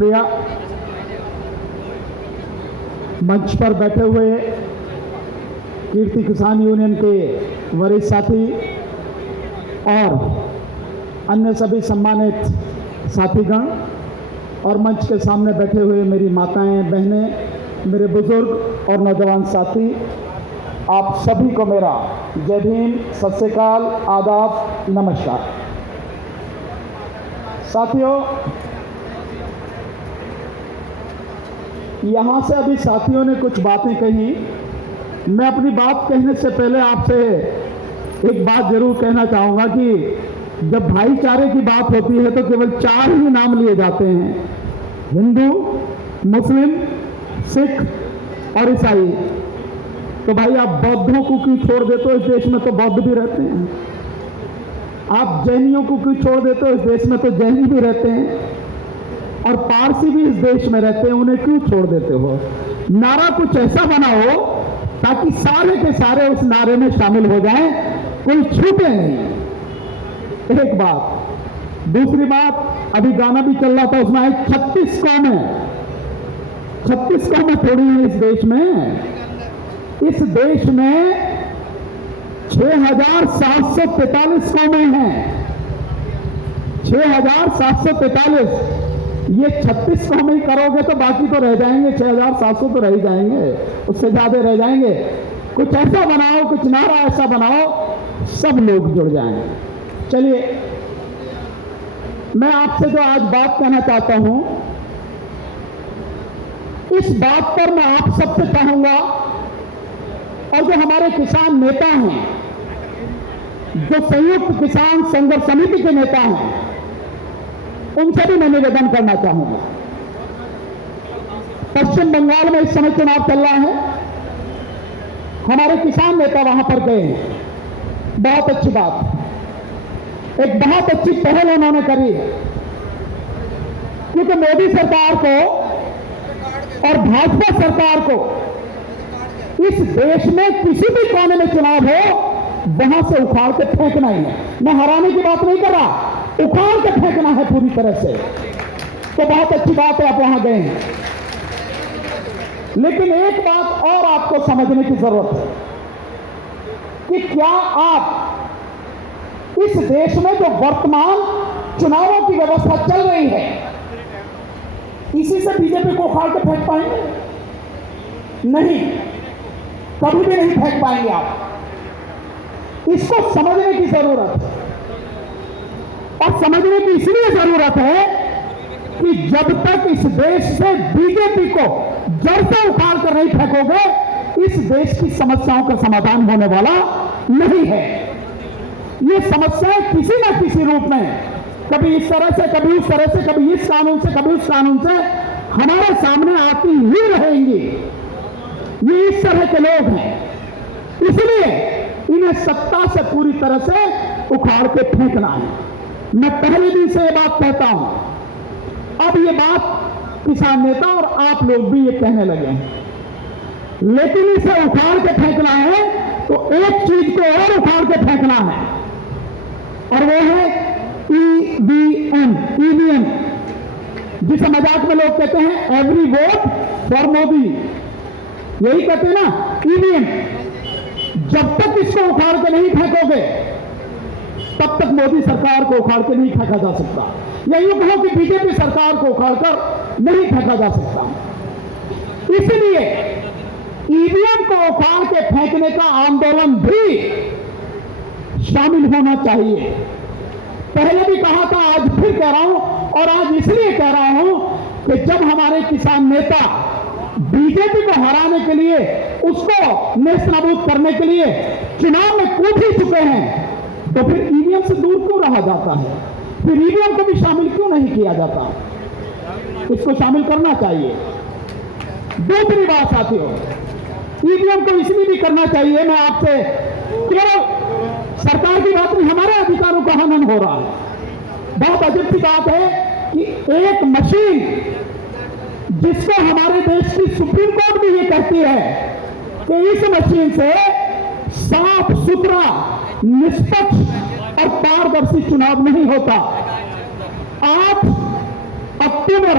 शुक्रिया। मंच पर बैठे हुए कीर्ति किसान यूनियन के वरिष्ठ साथी और अन्य सभी सम्मानित साथीगण और मंच के सामने बैठे हुए मेरी माताएं, बहनें, मेरे बुजुर्ग और नौजवान साथी, आप सभी को मेरा जय भीम, सत श्री अकाल, आदाब, नमस्कार। साथियों, यहाँ से अभी साथियों ने कुछ बातें कही। मैं अपनी बात कहने से पहले आपसे एक बात जरूर कहना चाहूँगा कि जब भाईचारे की बात होती है तो केवल 4 ही नाम लिए जाते हैं, हिंदू, मुस्लिम, सिख और ईसाई। तो भाई आप बौद्धों को क्यों छोड़ देते हो? इस देश में तो बौद्ध भी रहते हैं। आप जैनियों को क्यों छोड़ देते हो? इस देश में तो जैनी भी रहते हैं और पारसी भी इस देश में रहते हैं, उन्हें क्यों छोड़ देते हो? नारा कुछ ऐसा बनाओ ताकि सारे के सारे उस नारे में शामिल हो जाएं, कोई छूटे नहीं। एक बात। दूसरी बात, अभी गाना भी चल रहा था, उसमें आए 36 कौमें। 36 कौमें थोड़ी है इस देश में। इस देश में 6,743 कौमें हैं। 6,743। ये 36 कौमें ही करोगे तो बाकी तो रह जाएंगे, 6,700 तो रह ही जाएंगे, उससे ज्यादा रह जाएंगे। कुछ ऐसा बनाओ, कुछ नारा ऐसा बनाओ, सब लोग जुड़ जाएंगे। चलिए, मैं आपसे जो आज बात कहना चाहता हूं, इस बात पर मैं आप सबसे कहूंगा, और जो हमारे किसान नेता हैं, जो संयुक्त किसान संघर्ष समिति के नेता हैं, उनसे भी मैं निवेदन करना चाहूंगा। पश्चिम बंगाल में इस समय चुनाव चल रहा है, हमारे किसान नेता वहां पर गए हैं। बहुत अच्छी बात, एक बहुत अच्छी पहल उन्होंने करी है, क्योंकि मोदी सरकार को और भाजपा सरकार को इस देश में किसी भी कोने में चुनाव हो, वहां से उखाड़ के फेंकना ही है। मैं हराने की बात नहीं कर रहा, उखाड़ के फेंकना है पूरी तरह से। तो बहुत अच्छी बात है आप वहां गए हैं, लेकिन एक बात और आपको समझने की जरूरत है कि क्या आप इस देश में जो वर्तमान चुनावों की व्यवस्था चल रही है, इसी से बीजेपी को उखाड़ के फेंक पाएंगे? नहीं, कभी भी नहीं फेंक पाएंगे आप। इसको समझने की जरूरत है, और समझने की इसलिए जरूरत है कि जब तक इस देश से बीजेपी को जड़ से उखाड़ कर नहीं फेंकोगे, इस देश की समस्याओं का समाधान होने वाला नहीं है। ये समस्याएं किसी न किसी रूप में, कभी इस तरह से, कभी उस तरह से, कभी इस कानून से, कभी उस कानून से हमारे सामने आती ही रहेंगी। ये इस तरह के लोग हैं, इसलिए इन्हें सत्ता से पूरी तरह से उखाड़ के फेंकना है। मैं पहले दिन से ये बात कहता हूं, अब ये बात किसान नेता और आप लोग भी ये कहने लगे हैं, लेकिन इसे उखाड़ के फेंकना है तो एक चीज को और उखाड़ के फेंकना है, और वो है ईवीएम, जिसे मजाक में लोग कहते हैं एवरी वोट फॉर मोदी। यही कहते हैं ना, ईवीएम। जब तक इसको उखाड़ के नहीं फेंकोगे, तब तक मोदी सरकार को उखाड़ के नहीं फेंका जा सकता, या यूं कहो कि बीजेपी सरकार को उखाड़कर नहीं फेंका जा सकता। इसलिए ईवीएम को उखाड़ के फेंकने का आंदोलन भी शामिल होना चाहिए। पहले भी कहा था, आज फिर कह रहा हूं, और आज इसलिए कह रहा हूं कि जब हमारे किसान नेता बीजेपी को हराने के लिए, उसको नेस्तनाबूद करने के लिए चुनाव में कूद ही चुके हैं, तो फिर ईवीएम से दूर क्यों रहा जाता है? फिर ईवीएम को भी शामिल क्यों नहीं किया जाता? इसको शामिल करना चाहिए। दूसरी बात साथियों, ईवीएम को इसलिए भी करना चाहिए, मैं आपसे केवल सरकार की बात नहीं, हमारे अधिकारों का हनन हो रहा है। बहुत अजीब सी बात है कि एक मशीन, जिसको हमारे देश की सुप्रीम कोर्ट भी ये कहती है कि इस मशीन से साफ सुथरा, निष्पक्ष और पारदर्शी चुनाव नहीं होता। 8 अक्टूबर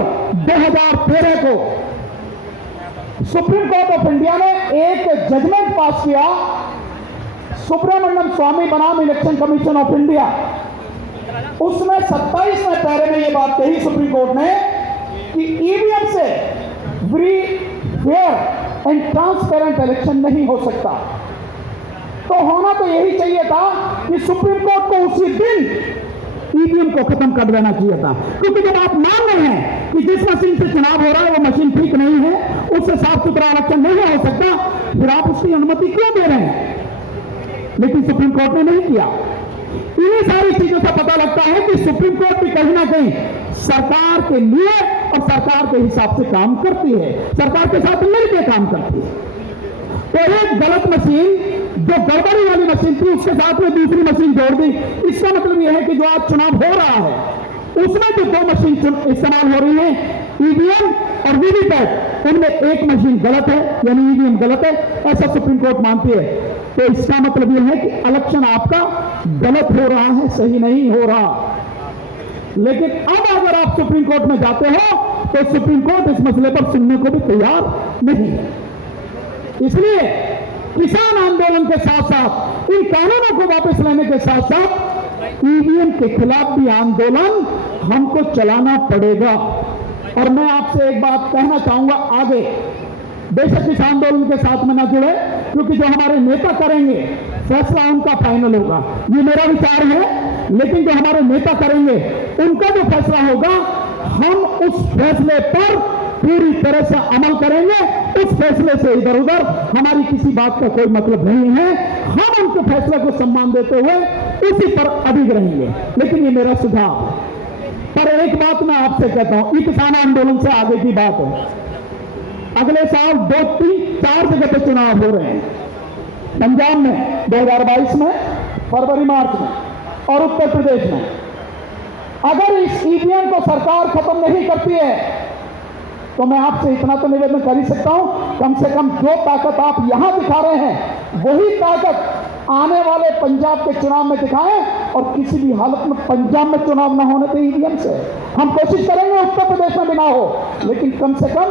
2013 को सुप्रीम कोर्ट ऑफ इंडिया ने एक जजमेंट पास किया, सुब्रमण्यम स्वामी बनाम इलेक्शन कमीशन ऑफ इंडिया। उसमें 27वें पैरे में यह बात कही सुप्रीम कोर्ट ने कि ईवीएम से free, fair and transparent election नहीं हो सकता। तो होना तो यही चाहिए था कि सुप्रीम कोर्ट को उसी दिन ईवीएम को खत्म कर देना चाहिए था, क्योंकि जब आप मान रहे हैं कि जिस मशीन से चुनाव हो रहा है वो मशीन ठीक नहीं है, उससे साफ सुथरा इलेक्शन नहीं हो सकता, फिर आप उसकी अनुमति क्यों दे रहे हैं? लेकिन सुप्रीम कोर्ट ने नहीं किया। इन्हीं सारी चीजों से पता लगता है कि सुप्रीम कोर्ट भी कहीं ना कहीं सरकार के लिए और सरकार के हिसाब से काम करती है, सरकार के साथ मिलकर काम करती है। तो एक गलत मशीन, जो गड़बड़ी वाली मशीन थी, उसके साथ में दूसरी मशीन जोड़ दी। इसका मतलब यह है कि जो आज चुनाव हो रहा है उसमें जो दो मशीन इस्तेमाल हो रही है, ईवीएम और वीवीपैट, उनमें एक मशीन गलत है, यानी ईवीएम गलत है, ऐसा सुप्रीम कोर्ट मानती है। तो इसका मतलब यह है कि इलेक्शन आपका गलत हो रहा है, सही नहीं हो रहा। लेकिन अब अगर आप सुप्रीम कोर्ट में जाते हो तो सुप्रीम कोर्ट इस मसले पर सुनने को भी तैयार नहीं है। इसलिए किसान आंदोलन के साथ साथ इन कानूनों को वापस लेने के साथ साथ ईवीएम के खिलाफ भी आंदोलन हमको चलाना पड़ेगा। और मैं आपसे एक बात कहना चाहूंगा, आगे बेशक इस आंदोलन के साथ में ना जुड़े, क्योंकि जो हमारे नेता करेंगे फैसला उनका फाइनल होगा, ये मेरा विचार है। लेकिन जो हमारे नेता करेंगे उनका जो फैसला होगा, हम उस फैसले पर पूरी तरह से अमल करेंगे। उस फैसले से इधर उधर हमारी किसी बात का कोई मतलब नहीं है। हम उनके फैसले को सम्मान देते हुए उसी पर अडिग रहेंगे। लेकिन ये मेरा सुझाव है। पर एक बात मैं आपसे कहता हूं, ये किसान आंदोलन से आगे की बात है। अगले साल 2, 3, 4 जगह पे चुनाव हो रहे हैं, पंजाब में 2022 में, फरवरी मार्च में, और उत्तर प्रदेश में। अगर इस ईवीएम को सरकार खत्म नहीं करती है तो मैं आपसे इतना तो निवेदन कर ही सकता हूं, कम से कम जो ताकत आप यहां दिखा रहे हैं वही ताकत आने वाले पंजाब के चुनाव में दिखाएं, और किसी भी हालत में पंजाब में चुनाव ना होने दें ईवीएम से। हम कोशिश करेंगे उत्तर प्रदेश में भी ना हो, लेकिन कम से कम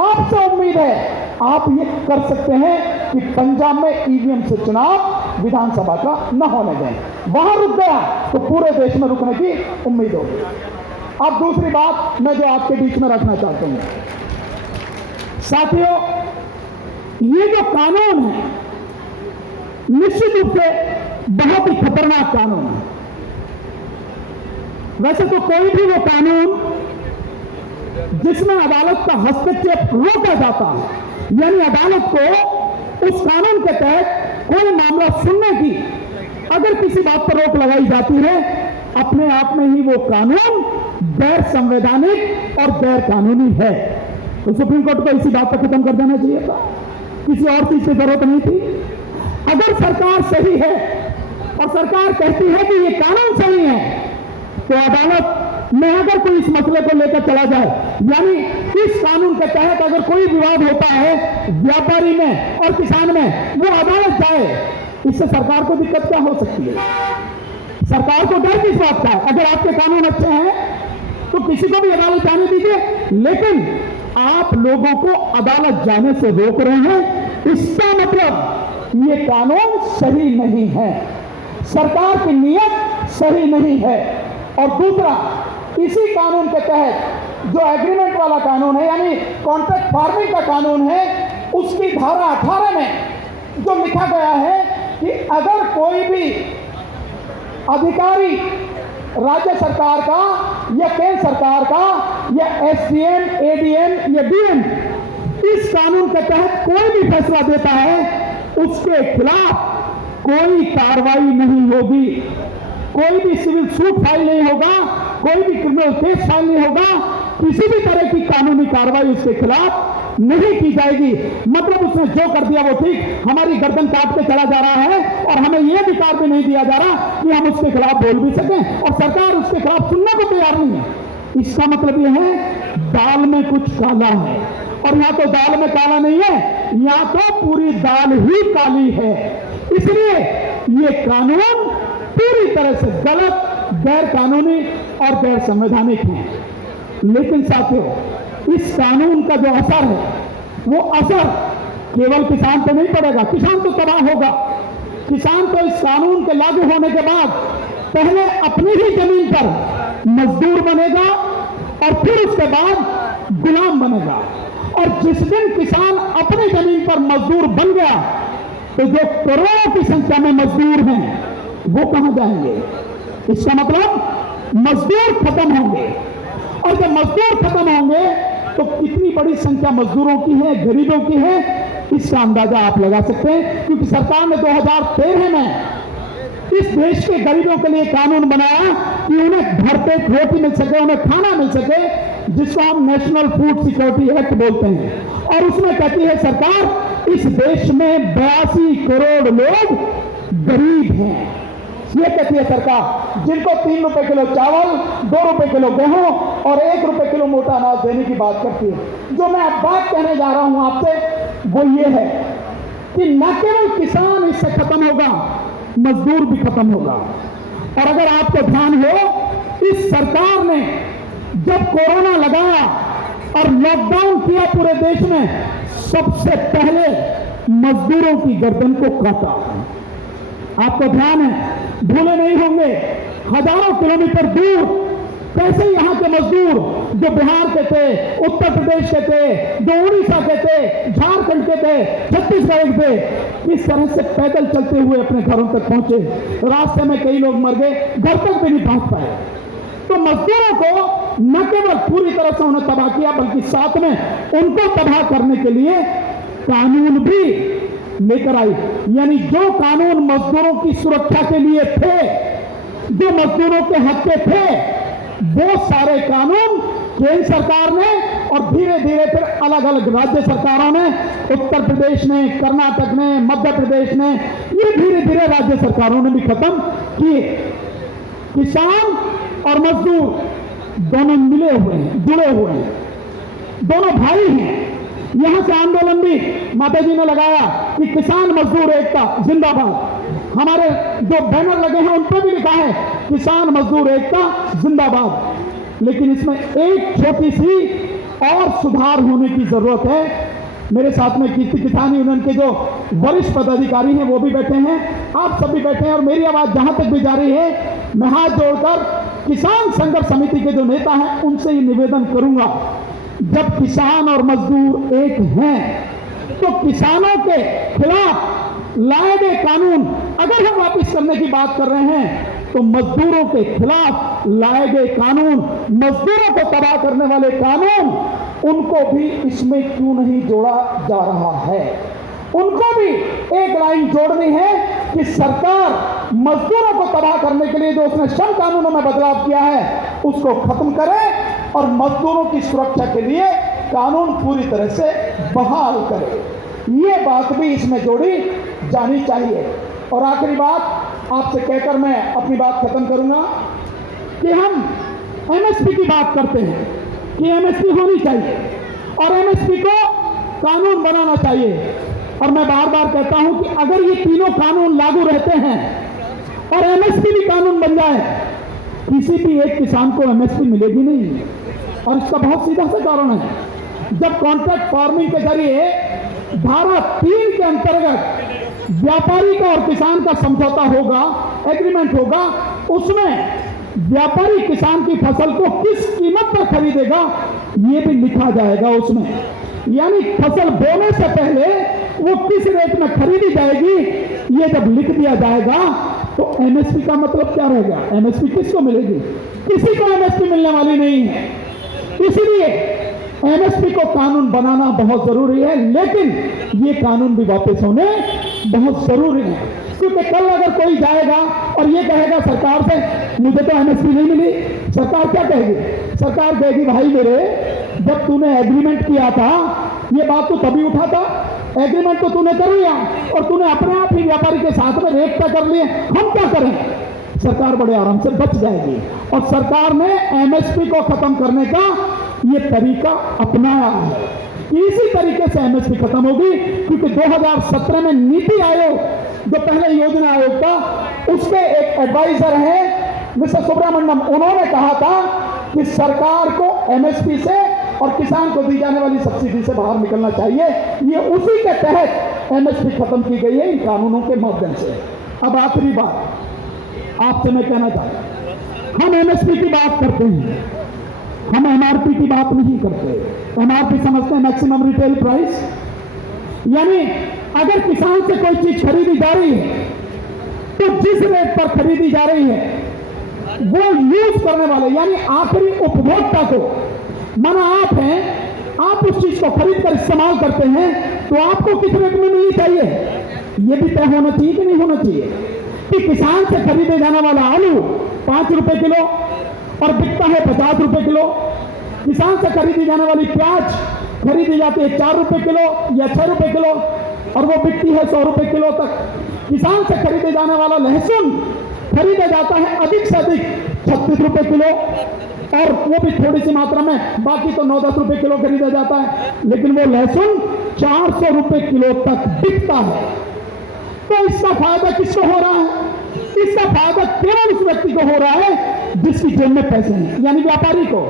आपसे उम्मीद है आप ये कर सकते हैं कि पंजाब में ईवीएम से चुनाव विधानसभा का न होने दें। वहां रुक गया तो पूरे देश में रुकने की उम्मीद होगी। अब दूसरी बात मैं जो आपके बीच में रखना चाहता हूं, साथियों, ये जो कानून है निश्चित रूप से बहुत ही खतरनाक कानून है। वैसे तो कोई भी वो कानून जिसमें अदालत का हस्तक्षेप रोका जाता है, यानी अदालत को उस कानून के तहत कोई मामला सुनने की अगर किसी बात पर रोक लगाई जाती है, अपने आप में ही वो कानून गैर संवैधानिक और गैर कानूनी है। तो सुप्रीम कोर्ट को इसी बात पर खत्म कर देना चाहिए था, किसी और चीज की जरूरत नहीं थी। अगर सरकार सही है और सरकार कहती है कि ये कानून सही है, तो अदालत में अगर कोई इस मसले को लेकर चला जाए, यानी इस कानून के तहत अगर कोई विवाद होता है व्यापारी में और किसान में, वो अदालत जाए, इससे सरकार को दिक्कत क्या हो सकती है? सरकार को डर किस बात का है? अगर आपके कानून अच्छे हैं तो किसी को भी अदालत जाने दीजिए, लेकिन आप लोगों को अदालत जाने से रोक रहे हैं, इसका मतलब ये कानून सही नहीं है, सरकार की नीयत सही नहीं है। और दूसरा, इसी कानून के तहत जो एग्रीमेंट वाला कानून है, यानी कॉन्ट्रैक्ट फार्मिंग का कानून है, उसकी धारा 18 में जो लिखा गया है कि अगर कोई भी अधिकारी राज्य सरकार का या केंद्र सरकार का या एसडीएम, एडीएम या डीएम इस कानून के तहत कोई भी फैसला देता है, उसके खिलाफ कोई कार्रवाई नहीं होगी, कोई भी सिविल सूट फाइल नहीं होगा, कोई भी क्रिमिनल केस फाइल नहीं होगा, किसी भी तरह की कानूनी कार्रवाई उसके खिलाफ नहीं की जाएगी। मतलब उसने जो कर दिया वो ठीक, हमारी गर्दन काट के चला जा रहा है और हमें यह अधिकार भी नहीं दिया जा रहा कि हम उसके खिलाफ बोल भी सकें, और सरकार उसके खिलाफ सुनने को तैयार नहीं है। इसका मतलब यह है दाल में कुछ काला है, और यहां तो दाल में काला नहीं है, यहां तो पूरी दाल ही काली है। इसलिए ये कानून पूरी तरह से गलत, गैर कानूनी और गैर संवैधानिक है। लेकिन साथियों, इस कानून का जो असर है, वो असर केवल किसान पे नहीं पड़ेगा, किसान तो तबाह होगा। किसान तो इस कानून के लागू होने के बाद पहले अपनी ही जमीन पर मजदूर बनेगा और फिर उसके बाद गुलाम बनेगा। और जिस दिन किसान अपनी जमीन पर मजदूर बन गया तो जो करोड़ों की संख्या में मजदूर हैं वो कहां जाएंगे? इसका मतलब मजदूर खत्म होंगे। और जब मजदूर खत्म होंगे तो कितनी बड़ी संख्या मजदूरों की है, गरीबों की है, इसका अंदाजा आप लगा सकते हैं। क्योंकि सरकार ने 2013 में इस देश के गरीबों के लिए कानून बनाया कि उन्हें घर पे रोटी मिल सके, उन्हें खाना मिल सके, जिसको हम नेशनल फूड सिक्योरिटी एक्ट बोलते हैं। और उसमें कहती है सरकार, इस देश में 82 करोड़ लोग गरीब हैं। ये कहती है सरकार, जिनको 3 रुपए किलो चावल, 2 रुपए किलो गेहूं और 1 रुपए किलो मोटा अनाज देने की बात करती है। जो मैं अब बात कहने जा रहा हूं आपसे वो ये है कि न केवल किसान इससे खत्म होगा, मजदूर भी खत्म होगा। और अगर आपको ध्यान हो, इस सरकार ने जब कोरोना लगाया और लॉकडाउन किया पूरे देश में, सबसे पहले मजदूरों की गर्दन को काटा। आपको ध्यान है, भूले नहीं होंगे, हजारों किलोमीटर दूर कैसे यहां के मजदूर जो बिहार के थे, उत्तर प्रदेश के थे, जो उड़ीसा के थे, झारखंड के थे, छत्तीसगढ़ के थे, किस तरह से पैदल चलते हुए अपने घरों तक पहुंचे। रास्ते में कई लोग मर गए, घर तक भी नहीं पहुंच पाए। तो मजदूरों को न केवल पूरी तरह से उन्हें तबाह किया, बल्कि साथ में उनको तबाह करने के लिए कानून भी लेकर आई। यानी जो कानून मजदूरों की सुरक्षा के लिए थे, जो मजदूरों के हक के थे, वो सारे कानून केंद्र सरकार ने और धीरे धीरे फिर अलग अलग राज्य सरकारों ने, उत्तर प्रदेश ने, कर्नाटक ने, मध्य प्रदेश ने, ये धीरे धीरे राज्य सरकारों ने भी खत्म किए। किसान और मजदूर दोनों मिले हुए हैं, जुड़े हुए हैं, दोनों भाई हैं। यहां से आंदोलन भी माता जी ने लगाया कि किसान मजदूर एकता जिंदाबाद। हमारे जो बैनर लगे हैं उन पर भी लिखा है किसान मजदूर एकता जिंदाबाद। लेकिन इसमें एक छोटी सी और सुधार होने की जरूरत है। मेरे साथ में किसान यूनियन के जो वरिष्ठ पदाधिकारी हैं वो भी बैठे हैं, आप सब भी बैठे हैं, और मेरी आवाज जहां तक भी जा रही है, मैं हाथ जोड़कर किसान संघर्ष समिति के जो नेता हैं उनसे ये निवेदन करूंगा, जब किसान और मजदूर एक हैं तो किसानों के खिलाफ लाए गए कानून अगर हम वापस करने की बात कर रहे हैं, तो मजदूरों के खिलाफ लाए गए कानून, मजदूरों को तबाह करने वाले कानून, उनको भी इसमें क्यों नहीं जोड़ा जा रहा है? उनको भी एक लाइन जोड़नी है कि सरकार मजदूरों को तबाह करने के लिए जो उसने श्रम कानूनों में बदलाव किया है उसको खत्म करे और मजदूरों की सुरक्षा के लिए कानून पूरी तरह से बहाल करे। ये बात भी इसमें जोड़ी जानी चाहिए। और आखिरी बात आपसे कहकर मैं अपनी बात खत्म करूंगा कि हम एमएसपी की बात करते हैं कि एमएसपी होनी चाहिए और एमएसपी को कानून बनाना चाहिए। और मैं बार बार कहता हूं कि अगर ये तीनों कानून लागू रहते हैं और एमएसपी भी कानून बन जाए, किसी भी एक किसान को एमएसपी मिलेगी नहीं। और इसका बहुत सीधा सा कारण है, जब कॉन्ट्रैक्ट फार्मिंग के जरिए धारा 3 के अंतर्गत व्यापारी का और किसान का समझौता होगा, एग्रीमेंट होगा, उसमें व्यापारी किसान की फसल को किस कीमत पर खरीदेगा ये भी लिखा जाएगा उसमें। यानी फसल बोने से पहले वो किस रेट में खरीदी जाएगी ये जब लिख दिया जाएगा तो एमएसपी का मतलब क्या रहेगा? एमएसपी किसको मिलेगी? किसी को एमएसपी मिलने वाली नहीं है। इसलिए एमएसपी को कानून बनाना बहुत जरूरी है, लेकिन ये कानून भी वापस होने बहुत जरूरी है। क्योंकि कल अगर कोई जाएगा और ये कहेगा सरकार से मुझे तो एमएसपी नहीं मिली, सरकार क्या कहेगी? सरकार कहेगी भाई मेरे, जब तूने एग्रीमेंट किया था ये बात तो तभी उठा था, एग्रीमेंट तो तूने कर लिया और तूने अपने आप ही व्यापारी के साथ में रेट तय कर लिए, हम क्या करें? सरकार बड़े आराम से बच जाएगी। और सरकार ने एमएसपी को खत्म करने का ये तरीका अपनाया है। इसी तरीके से एमएसपी खत्म होगी, क्योंकि 2017 में नीति आयोग जो पहले योजना आयोग था उसके एक एडवाइजर हैं मिस्टर सुब्रमण्यम, उन्होंने कहा था कि सरकार को एमएसपी से और किसान को दी जाने वाली सब्सिडी से बाहर निकलना चाहिए। ये उसी के तहत एमएसपी खत्म की गई है इन कानूनों के माध्यम से। अब आखिरी बात आपसे मैं कहना चाहता हूं, हम एमएसपी की बात करते हैं, हम एमआरपी की बात नहीं करते। एमआरपी समझते हैं मैक्सिमम रिटेल प्राइस, यानी अगर किसान से कोई चीज खरीदी जा रही है तो जिस रेट पर खरीदी जा रही है वो यूज करने वाले यानी आखिरी उपभोक्ता को, माना आप हैं, आप उस चीज को खरीद कर इस्तेमाल करते हैं तो आपको किस रेट में मिलनी चाहिए, ये भी तय होना चाहिए कि नहीं होना चाहिए कि किसान से खरीदे जाने वाला आलू 5 रुपए किलो और बिकता है 50 रुपए किलो, किसान से खरीदी जाने वाली प्याज खरीदी जाती है 4 रुपए किलो या 6 रुपए किलो और वो बिकती है 100 रुपए किलो तक। किसान से खरीदे जाने वाला लहसुन खरीदा जाता है अधिक से अधिक 36 रुपए किलो और वो भी थोड़ी सी मात्रा में, बाकी तो 9-10 रुपए किलो खरीदा जाता है, लेकिन वो लहसुन 400 रुपए किलो तक बिकता है। तो इसका फायदा किसको हो रहा है? इसका फायदा केवल उस व्यक्ति को हो रहा है जिसकी जेब में पैसे हैं, यानी व्यापारी को।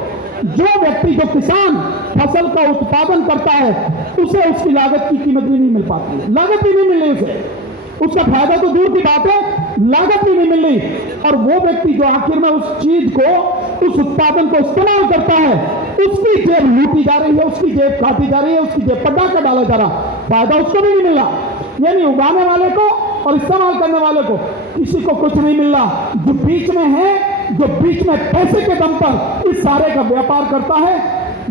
जो व्यक्ति, जो किसान फसल का उत्पादन करता है उसे उसकी लागत की कीमत भी नहीं मिल पाती है, लागत भी नहीं मिल रही उसे, उसका फायदा तो दूर की बात है, लागत भी नहीं मिल रही। और वो व्यक्ति जो आखिर में उस चीज को, उस उत्पादन को इस्तेमाल करता है, उसकी जेब लूटी जा रही है, उसकी जेब काटी जा रही है, उसकी जेब पर डाका डाला जा रहा, फायदा उसको भी नहीं मिल रहा। यानी उगाने वाले को और इस्तेमाल करने वाले को किसी को कुछ नहीं मिल रहा। जो बीच में है, जो बीच में पैसे के दम पर इस सारे का व्यापार करता है,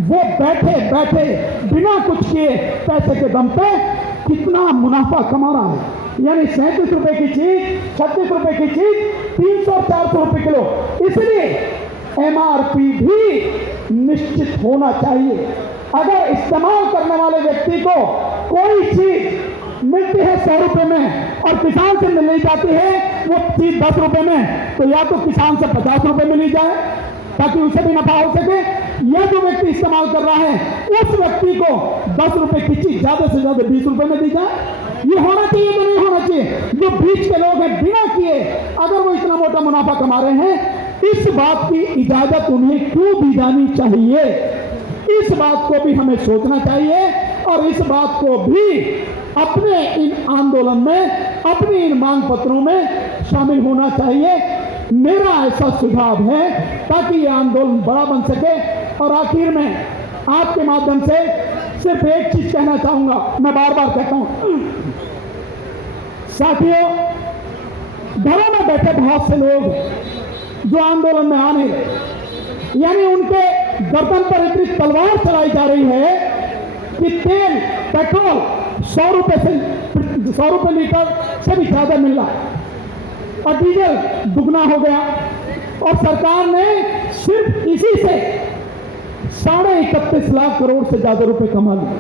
वो बैठे बैठे बिना कुछ किए पैसे के दम पे कितना मुनाफा कमा रहा है। यानी 37 रुपए की चीज, 36 रुपए की चीज 300-400 रुपए किलो। इसलिए एमआरपी भी निश्चित होना चाहिए। अगर इस्तेमाल करने वाले व्यक्ति को कोई चीज मिलती है 100 रुपए में और किसान से मिल जाती है वो चीज 10 रुपए में, तो या तो किसान से 50 रुपए मिली जाए ताकि उसे भी नफा हो सके, या जो व्यक्ति इस्तेमाल कर रहा है उस व्यक्ति को 10 रुपए की चीज ज्यादा से ज्यादा 20 रुपए में दी जाए। ये होना चाहिए तो नहीं होना चाहिए? जो बीच के लोग हैं बिना किए अगर वो इतना मोटा मुनाफा कमा रहे हैं, इस बात की इजाजत उन्हें क्यों दी जानी चाहिए? इस बात को भी हमें सोचना चाहिए और इस बात को भी अपने इन आंदोलन में, अपने इन मांग पत्रों में शामिल होना चाहिए। मेरा ऐसा सुझाव है ताकि ये आंदोलन बड़ा बन सके। और आखिर में आपके माध्यम से सिर्फ एक चीज कहना चाहूंगा, मैं बार बार कहता हूं साथियों, घरों में बैठे बहुत से लोग जो आंदोलन में आने रहे, यानी उनके गर्दन पर इतनी तलवार चलाई जा रही है कि तेल, पेट्रोल 100 रुपए लीटर से भी ज्यादा मिल रहा है और डीजल दुगना हो गया और सरकार ने सिर्फ इसी से 31.5 लाख करोड़ से ज्यादा रुपए कमा लिए।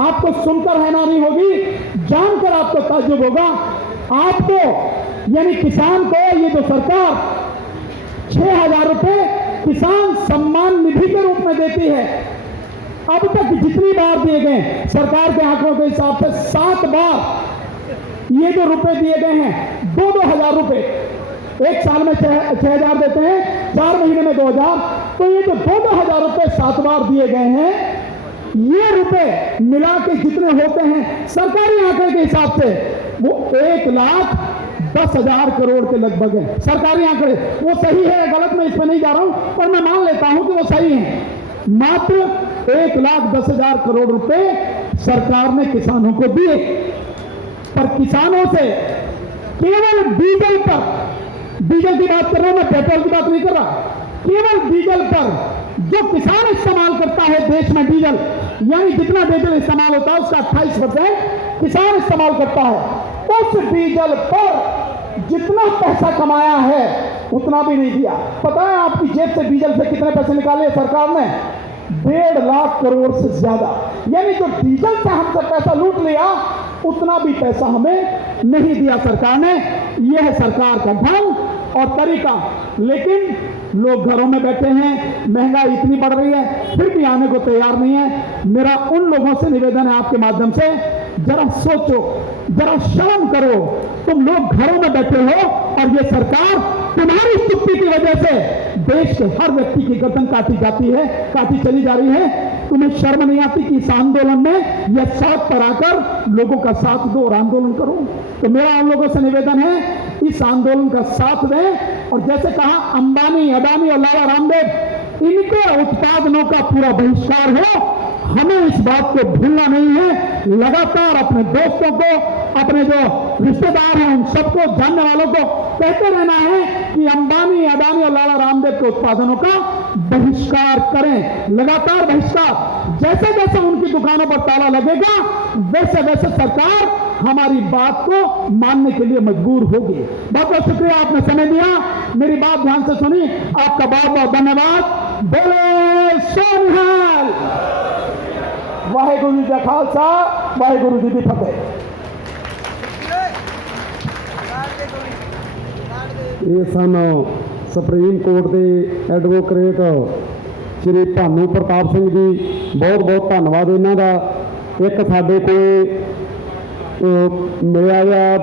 आपको सुनकर हैरानी होगी, जानकर आपको ताज्जुब होगा। आपको यानी किसान को ये जो सरकार 6,000 रुपए किसान सम्मान निधि के रूप में देती है, अब तक जितनी बार दिए गए सरकार के आंकड़ों के हिसाब से 7 बार ये जो रुपए दिए गए हैं, 2-2 हजार रुपए, एक साल में 6,000 देते हैं, 4 महीने में 2,000, तो ये जो 2-2 हजार रुपए 7 बार दिए गए हैं, ये रुपए मिला के जितने होते हैं सरकारी आंकड़े के हिसाब से वो 1,10,000 करोड़ के लगभग है। सरकारी आंकड़े, वो सही है गलत मैं इस पर नहीं जा रहा हूं, पर मैं मान लेता हूं कि वो सही है। मात्र 1,10,000 करोड़ रुपए सरकार ने किसानों को दिए, पर किसानों से केवल डीजल पर, डीजल की बात कर रहा हूं मैं, पेट्रोल की बात नहीं कर रहा, केवल डीजल पर जो किसान इस्तेमाल करता है देश में डीजल, यानी जितना डीजल इस्तेमाल होता है उसका 28% किसान इस्तेमाल करता है, उस डीजल पर जितना पैसा कमाया है उतना भी नहीं दिया। पता है आपकी जेब से डीजल से कितने पैसे निकाले सरकार ने? 1.5 लाख करोड़ से ज्यादा। यानी जो डीजल से हमसे पैसा लूट लिया उतना भी पैसा हमें नहीं दिया सरकार ने। यह है सरकार का ढंग और तरीका। लेकिन लोग घरों में बैठे हैं, महंगाई इतनी बढ़ रही है, फिर भी आने को तैयार नहीं है। मेरा उन लोगों से निवेदन है आपके माध्यम से, जरा सोचो जरा शर्म करो। तुम लोग घरों में बैठे हो और ये सरकार तुम्हारी स्तुति की वजह से देश के हर व्यक्ति की गर्दन काटी जाती है, काटी चली जा रही है। तुम्हें शर्म नहीं आती कि इस आंदोलन में यह साथ पर आकर लोगों का साथ दो और आंदोलन करो। तो मेरा आप लोगों से निवेदन है, इस आंदोलन का साथ दें। और जैसे कहा, अंबानी, अदानी और लाला रामदेव, इनके उत्पादनों का पूरा बहिष्कार हो। हमें इस बात को भूलना नहीं है। लगातार अपने दोस्तों को, अपने जो रिश्तेदार हैं, उन सबको, जानने वालों को कहते रहना है कि अंबानी, अदानी और लाला रामदेव के उत्पादनों का बहिष्कार करें, लगातार बहिष्कार। जैसे जैसे उनकी दुकानों पर ताला लगेगा, वैसे वैसे सरकार हमारी बात को मानने के लिए मजबूर होगी। बहुत बहुत शुक्रिया, आपने समय दिया, मेरी बात ध्यान से सुनी, आपका बहुत बहुत धन्यवाद। बोले सो निहाल। वाहेगुरु जी का खालसा, वाहेगुरु जी की फतेह। ਇਹ ਸਨ ਸੁਪਰੀਮ ਕੋਰਟ ਦੇ ਐਡਵੋਕੇਟ ਸ਼੍ਰੀ ਭਾਨੂ ਪ੍ਰਤਾਪ ਸਿੰਘ ਜੀ, ਬਹੁਤ ਬਹੁਤ ਧੰਨਵਾਦ ਇਹਨਾਂ ਦਾ। ਇੱਕ ਸਾਡੇ ਕੋਲ ਮਿਲਿਆ ਆ